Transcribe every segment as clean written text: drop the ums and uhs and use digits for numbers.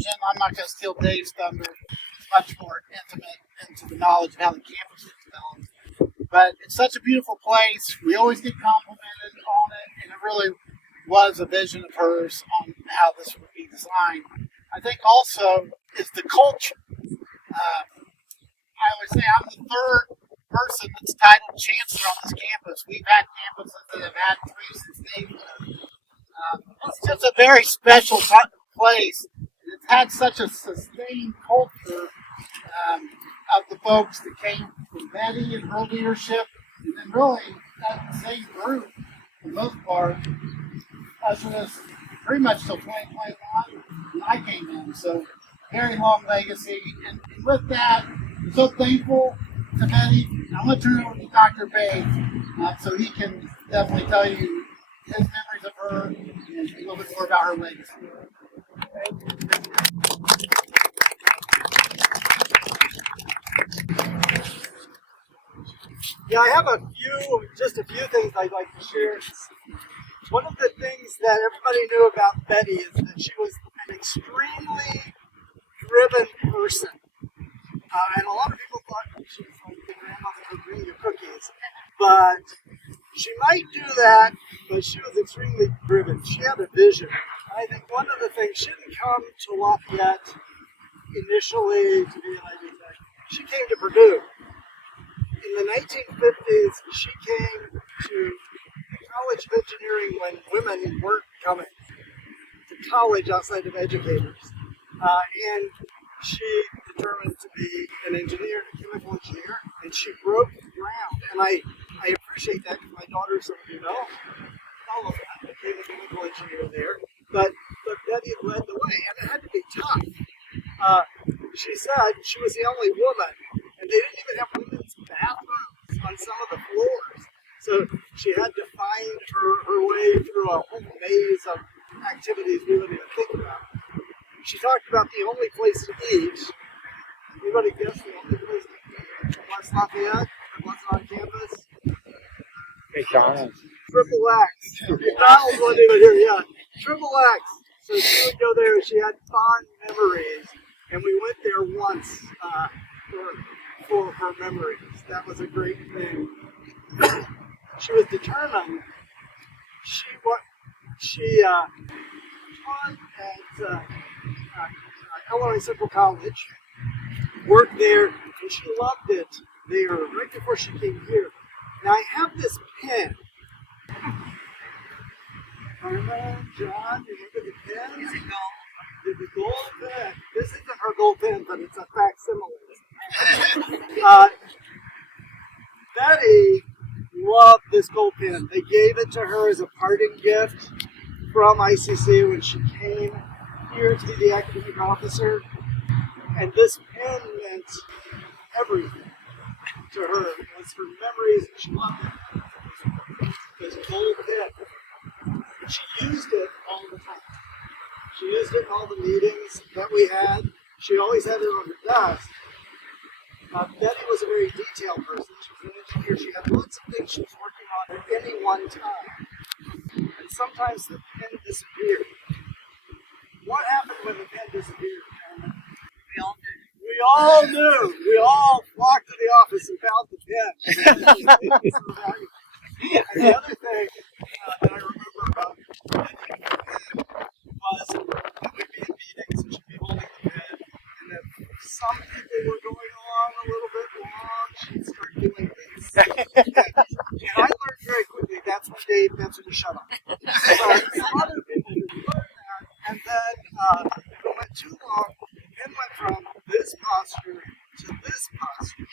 Jim, I'm not going to steal Dave's thunder. It's much more intimate into the knowledge of how the campus is developed. But it's such a beautiful place. We always get complimented on it, and it really was a vision of hers on how this would be designed. I think also is the culture. I always say I'm the third person that's titled chancellor on this campus. We've had campuses that have had three since they've it's just a very special place. It's had such a sustained culture of the folks that came from Betty and her leadership, and then really that same group, for the most part, ushered us pretty much till 2021 when I came in. So, very long legacy. And with that, I'm so thankful to Betty. I'm going to turn it over to Dr. Bay so he can definitely tell you his memories of her and a little bit more about her legacy. Yeah, I have just a few things I'd like to share. One of the things that everybody knew about Betty is that she was an extremely driven person. And a lot of people thought she was like the grandmother who bring you cookies. But she might do that, but she was extremely driven. She had a vision. I think one of the things, she didn't come to Lafayette initially to be an Ivy Tech. She came to Purdue. In the 1950s, she came to the College of Engineering when women weren't coming to college outside of educators. And she determined to be an engineer, a chemical engineer, and she broke ground. And I appreciate that because my daughter, some of you know, all of that, became a chemical engineer there. But Betty led the way, and it had to be tough. She said she was the only woman, and they didn't even have women's bathrooms on some of the floors. So she had to find her way through a whole maze of activities we wouldn't even think about. She talked about the only place to eat. Anybody guess the only place to eat in West Lafayette that wasn't on campus? McDonald's. Triple X. McDonald's wasn't even here, yeah. Triple X. So she would go there and she had fond memories. And we went there once for her memories. That was a great thing. She was determined. She taught at Illinois Central College, worked there, and she loved it there right before she came here. Now I have this pen. Irma, John, you remember the pen? Is it gold? The gold pen. This isn't her gold pen, but it's a facsimile. Betty loved this gold pen. They gave it to her as a parting gift from ICC when she came here to be the academic officer. And this pen meant everything to her. It was her memories, and she loved it. This gold pen. And she used it all the time. She used it in all the meetings that we had. She always had it on her desk. Betty was a very detailed person. She was an engineer. She had lots of things she was working on at any one time. And sometimes the pen disappeared. What happened when the pen disappeared? We all knew. We all walked to the office and found the pen. And the other thing that I remember about Betty was that we'd be in meetings and she'd be holding the pen. And if some people were going along a little bit long, she'd start doing this. And I learned very quickly that's when Dave mentioned to shut up. So some other people didn't learn that. And then if it went too long, the pen went from this posture to this posture.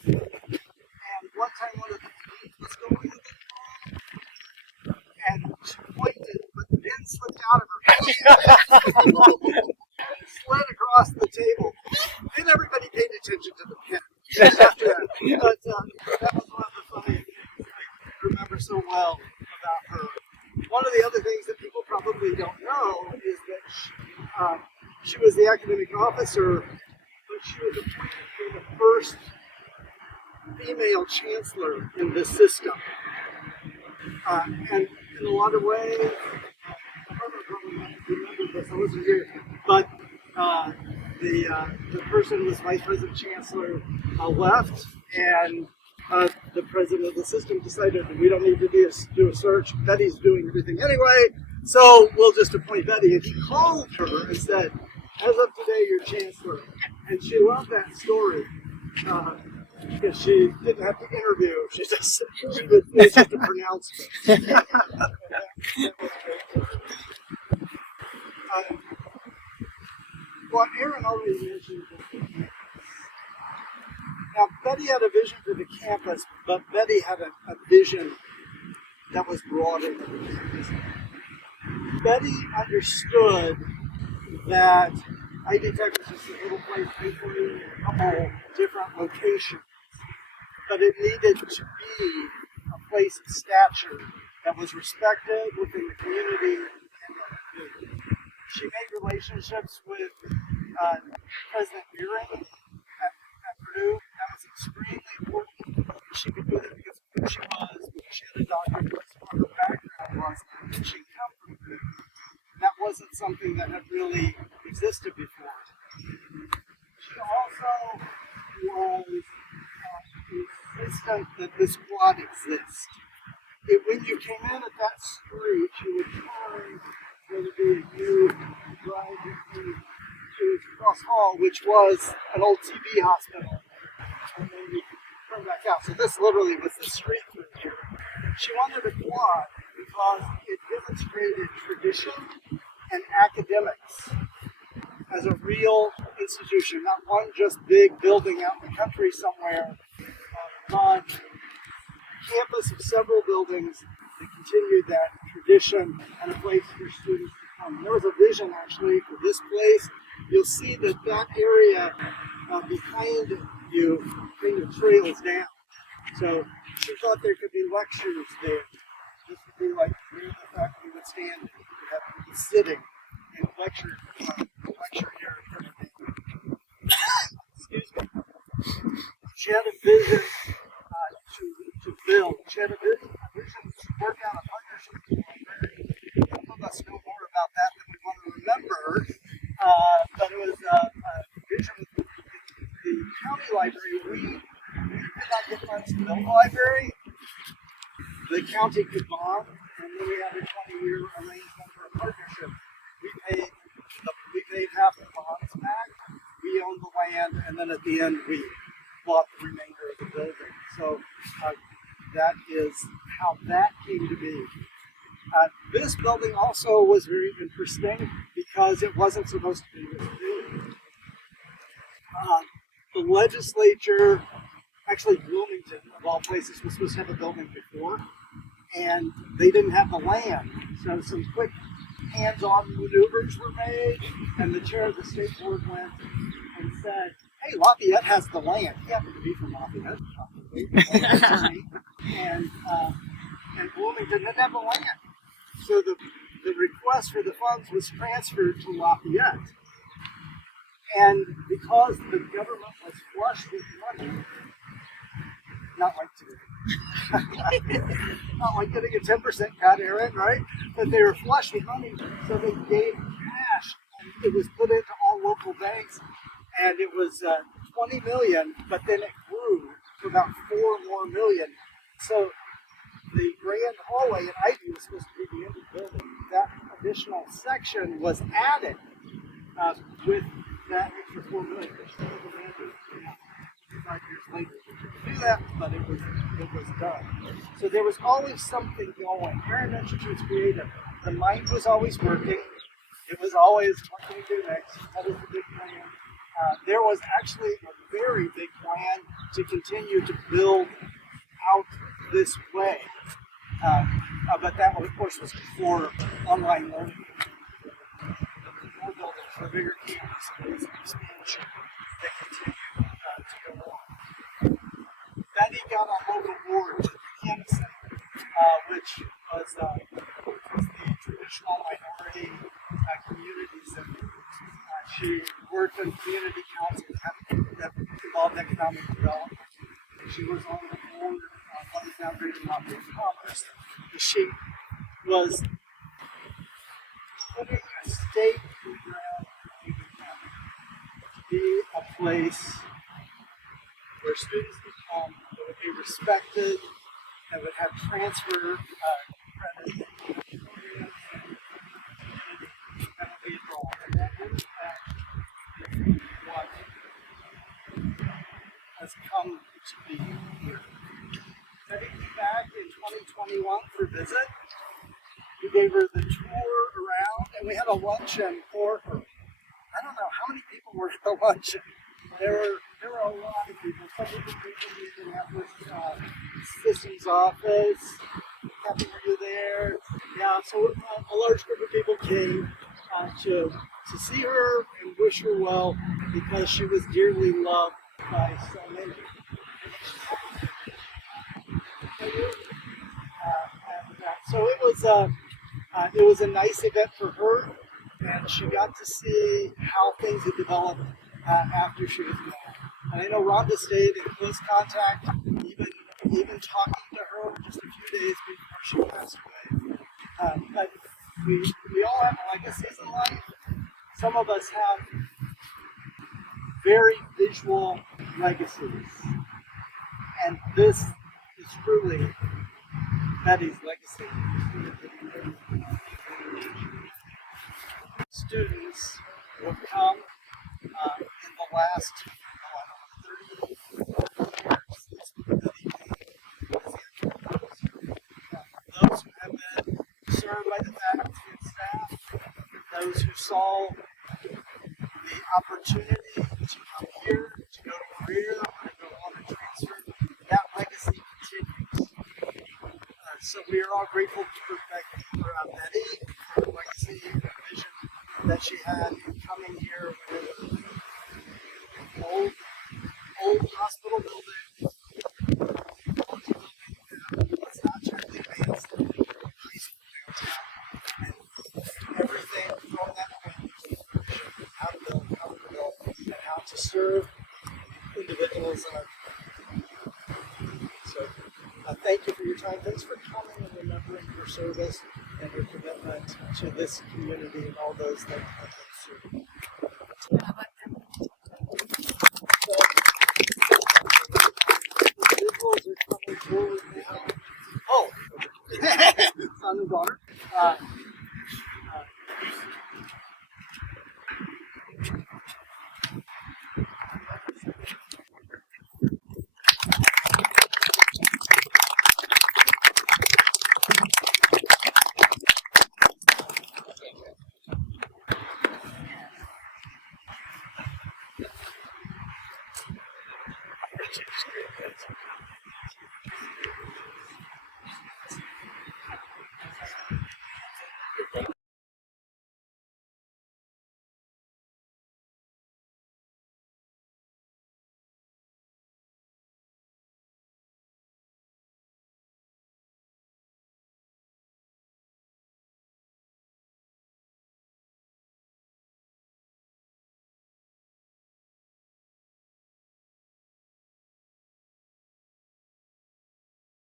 And one time one of the teams was going a bit long, and she pointed, but the pen slipped out of her hand. It slid across the table. Then everybody paid attention to the pen after that. But that was one of the funny things I remember so well about her. One of the other things that people probably don't know is that she was the academic officer, but she was appointed for the first female chancellor in this system. And in a lot of ways, I don't remember this, I wasn't here, but the person who was vice president chancellor left, and the president of the system decided we don't need to do a search. Betty's doing everything anyway, so we'll just appoint Betty. And he called her and said, "As of today, you're chancellor." And she loved that story because she didn't have to interview; it was just a pronouncement. Well, Aaron already mentioned the campus. Now, Betty had a vision for the campus, but Betty had a vision that was broader than the campus. Betty understood that ID Tech was just a little place, basically a couple different locations, but it needed to be a place of stature that was respected within the community and she made relationships with President Buren at Purdue. That was extremely important. She could do that because of who she was, because she had a doctorate, because of what her background was, and she come from Purdue. That wasn't something that had really existed before. She also was insistent that this quad exist. When you came in at that street, you would turn where there'd be a new drive to Cross Hall, which was an old TB hospital, and then you could turn back out. So this literally was the street through here. She wanted a quad because it demonstrated tradition and academics as a real institution, not one just big building out in the country somewhere, but campus of several buildings that continued that tradition and a place for students to come. There was a vision actually for this place. You'll see that area behind you kind of trails down. So she thought there could be lectures there. This would be like where the faculty would stand and have people sitting in lecture here in front of me. Excuse me. She had a vision to build. She had a vision to work out a partnership with the library. Some of us know more about that than we want to remember, but it was a vision with the county library. We did not get funds to build the library. The county could bond, and then we had a 20-year arrangement for a partnership. We paid half the bonds back. We owned the land, and then at the end we bought the remainder of the building. So that is how that came to be. This building also was very interesting because it wasn't supposed to be this big. The legislature, actually Bloomington, of all places, was supposed to have a building before, and they didn't have the land. So some quick hands-on maneuvers were made, and the chair of the state board went and said, "Hey, Lafayette has the land." He happened to be from Lafayette, and Bloomington didn't have the land. So the request for the funds was transferred to Lafayette. And because the government was flush with money, not like today, not like getting a 10% cut, Aaron, right? But they were flush with money, so they gave cash, and it was put into all local banks, and it was $20 million, but then it grew to about $4 more million. So the grand hallway in Ivy was supposed to be the end of the building. That additional section was added with that extra $4 million, which still demanded 5 years later to do that, but it was done. So there was always something going. Aaron mentioned she was creative. The mind was always working. It was always, what can we do next? What is the big plan? There was actually a very big plan to continue to build out this way. But that, of course, was before online learning. More buildings for a bigger campus, and was an expansion that continued to go on. Betty got on local board with the campus center, which was the traditional minority community center. She worked in community council that involved economic development. She was on the board of what is now Greater Lafayette Commerce. She was putting a stake in the ground for Cuban County. be a place where students become that would be respected, that would have transfer credit, that would be a goal. And that impact is what has come to be here. Betty came back in 2021 for a visit. We gave her the tour around, and we had a luncheon for her. I don't know how many people were at the luncheon. There were a lot of people. Some of the people in the Minneapolis systems office. Happy were you there? Yeah, so a large group of people came to see her and wish her well because she was dearly loved by so many. So it was a nice event for her, and she got to see how things had developed after she was gone. And I know Rhonda stayed in close contact, even talking to her just a few days before she passed away. But we all have legacies in life. Some of us have very visual legacies, and this is truly Betty's legacy. Students who have come in the last 30 years. Those who have been served by the faculty and staff, those who saw the opportunity to come here, to go to career, or to go on a transfer, that legacy continues. So we are all grateful for Betty, for her legacy, the vision that she had in coming here when it was an old hospital building. It's not terribly advanced high school downtown. And everything from that point how to build, and how to serve individuals in our community. So thank you for your time. Thanks for coming and remembering your service and your commitment to this community and all those that have served. Individuals are coming forward now. Oh, son and daughter.